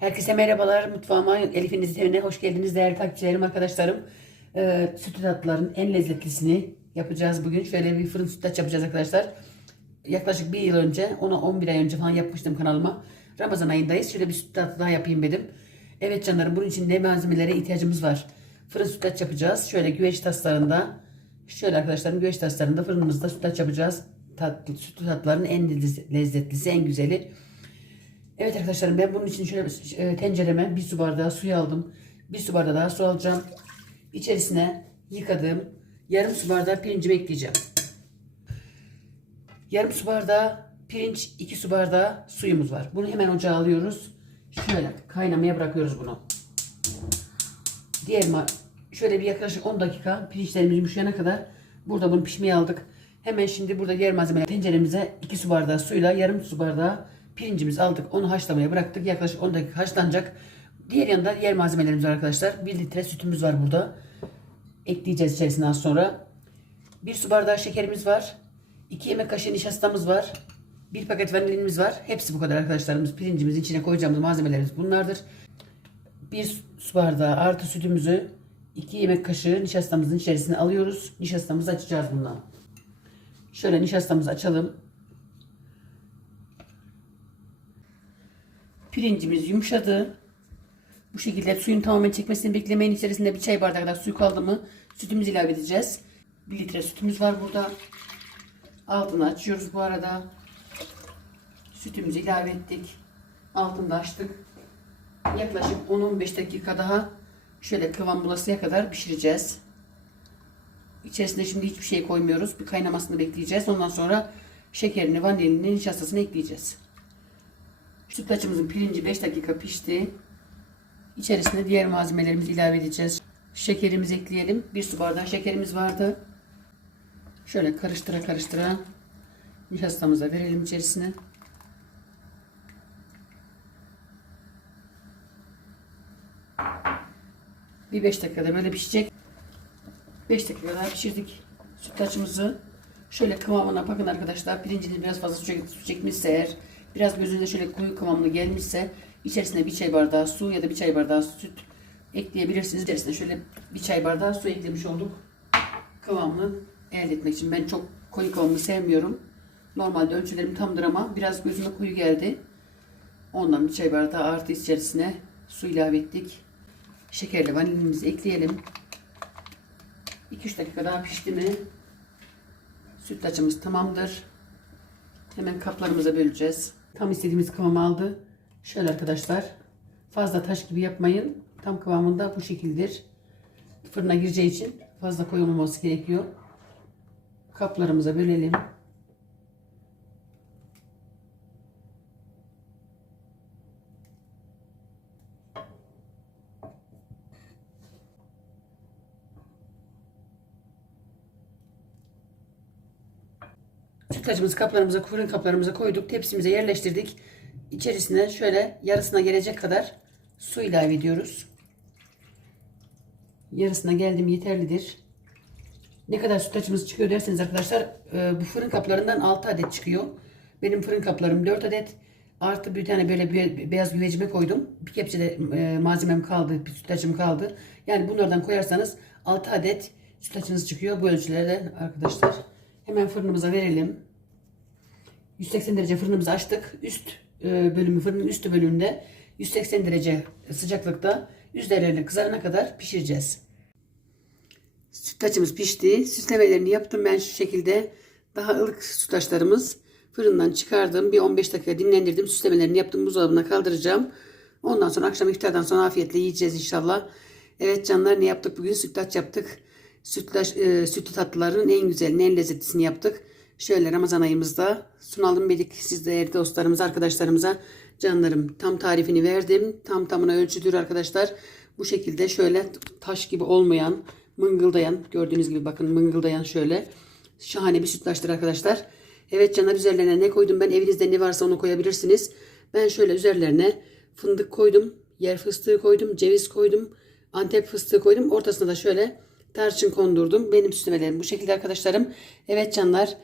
Herkese merhabalar. Mutfağıma Elif'in evine hoş geldiniz değerli takipçilerim, arkadaşlarım. Ee, süt tatlıların en lezzetlisini yapacağız bugün. Şöyle bir fırın sütlaç yapacağız arkadaşlar. Yaklaşık bir yıl önce, ona 11 ay önce falan yapmıştım kanalıma. Ramazan ayındayız. Şöyle bir süt tatlı daha yapayım dedim. Evet canlarım bunun için ne malzemelere ihtiyacımız var? Fırın sütlaç yapacağız. Şöyle güveç taslarında, şöyle arkadaşlarım güveç taslarında fırınımızda sütlaç yapacağız. Tatlı, sütlü tatlıların en lezzetlisi, en güzeli. Evet arkadaşlarım ben bunun için şöyle e, tencereme bir su bardağı suyu aldım. Bir su bardağı daha su alacağım. İçerisine yıkadığım yarım su bardağı pirincimi ekleyeceğim. Yarım su bardağı pirinç, iki su bardağı suyumuz var. Bunu hemen ocağa alıyoruz. Şöyle kaynamaya bırakıyoruz bunu. Diğer şöyle bir yaklaşık 10 dakika pirinçlerimiz yumuşayana kadar burada bunu pişmeye aldık. Hemen şimdi burada diğer malzemeler tenceremize 2 su bardağı suyla yarım su bardağı pirincimizi aldık. Onu haşlamaya bıraktık. Yaklaşık 10 dakika haşlanacak. Diğer yanında diğer malzemelerimiz var arkadaşlar. 1 litre sütümüz var burada. Ekleyeceğiz içerisine az sonra. 1 su bardağı şekerimiz var. 2 yemek kaşığı nişastamız var. 1 paket vanilinimiz var. Hepsi bu kadar arkadaşlarımız. Pirincimizin içine koyacağımız malzemelerimiz bunlardır. 1 su bardağı artı sütümüzü 2 yemek kaşığı nişastamızın içerisine alıyoruz. Nişastamızı açacağız bundan. Şöyle nişastamızı açalım. Pirincimiz yumuşadı. Bu şekilde suyun tamamen çekmesini beklemeyin. İçerisinde bir çay bardağı kadar suyu kaldı mı sütümüzü ilave edeceğiz. 1 litre sütümüz var burada. Altını açıyoruz bu arada. Sütümüzü ilave ettik. Altını da açtık. Yaklaşık 10-15 dakika daha şöyle kıvam bulasıya kadar pişireceğiz. İçerisine şimdi hiçbir şey koymuyoruz. Bir kaynamasını bekleyeceğiz. Ondan sonra şekerini, vanilini, nişastasını ekleyeceğiz. Sütlaçımızın pirinci 5 dakika pişti. İçerisine diğer malzemelerimizi ilave edeceğiz. Şekerimizi ekleyelim. Bir su bardağı şekerimiz vardı. Şöyle karıştıra karıştıra nişastamıza verelim içerisine. Bir 5 dakikada böyle pişecek. 5 dakika daha pişirdik sütlaçımızı. Şöyle kıvamına bakın arkadaşlar. Pirinciniz biraz fazla su çekmişse eğer, biraz gözünde şöyle koyu kıvamlı gelmişse içerisine bir çay bardağı su ya da bir çay bardağı süt ekleyebilirsiniz. İçerisine şöyle bir çay bardağı su eklemiş olduk. Kıvamını elde etmek için. Ben çok koyu kıvamını sevmiyorum. Normalde ölçülerim tamdır ama biraz gözüme koyu geldi. Ondan bir çay bardağı artı içerisine su ilave ettik. Şekerli vanilimizi ekleyelim. 2-3 dakika daha pişti mi sütlaçımız tamamdır. Hemen kaplarımıza böleceğiz. Tam istediğimiz kıvamı aldı. Şöyle arkadaşlar. Fazla taş gibi yapmayın. Tam kıvamında bu şekildir. Fırına gireceği için fazla koyulmaması gerekiyor. Kaplarımıza bölelim. Sütlacımızı kaplarımıza, fırın kaplarımıza koyduk. Tepsimize yerleştirdik. İçerisine şöyle yarısına gelecek kadar su ilave ediyoruz. Yarısına geldim yeterlidir. Ne kadar sütlaçımız çıkıyor derseniz arkadaşlar e, bu fırın kaplarından 6 adet çıkıyor. Benim fırın kaplarım 4 adet. Artı bir tane böyle beyaz güvecime koydum. Bir kepçede e, malzemem kaldı, bir sütlaçım kaldı. Yani bunlardan koyarsanız 6 adet sütlaçınız çıkıyor bu ölçülerde arkadaşlar. Hemen fırınımıza verelim. 180 derece fırınımızı açtık. Üst e, bölümü fırının üstü bölümünde 180 derece sıcaklıkta yüzlerine kızarana kadar pişireceğiz. Sütlaçımız pişti. Süslemelerini yaptım ben şu şekilde. Daha ılık sütlaçlarımız fırından çıkardım. Bir 15 dakika dinlendirdim. Süslemelerini yaptım. Buzdolabına kaldıracağım. Ondan sonra akşam iftardan sonra afiyetle yiyeceğiz inşallah. Evet canlar ne yaptık bugün? Sütlaç yaptık. Sütlaç, e, sütlü tatlıların en güzelini, en lezzetlisini yaptık. Şöyle Ramazan ayımızda sunalım dedik siz değerli arkadaşlarımıza. Canlarım tam tarifini verdim. Tam tamına ölçüdür arkadaşlar. Bu şekilde şöyle taş gibi olmayan, mıngıldayan, gördüğünüz gibi bakın mıngıldayan şöyle şahane bir sütlaçtır arkadaşlar. Evet canlar üzerlerine ne koydum ben evinizde ne varsa onu koyabilirsiniz. Ben şöyle üzerlerine fındık koydum, yer fıstığı koydum, ceviz koydum, antep fıstığı koydum. Ortasına da şöyle tarçın kondurdum. Benim süslemelerim bu şekilde arkadaşlarım. Evet canlar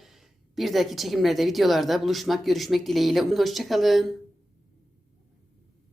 bir dahaki çekimlerde, videolarda buluşmak, görüşmek dileğiyle. Hoşçakalın.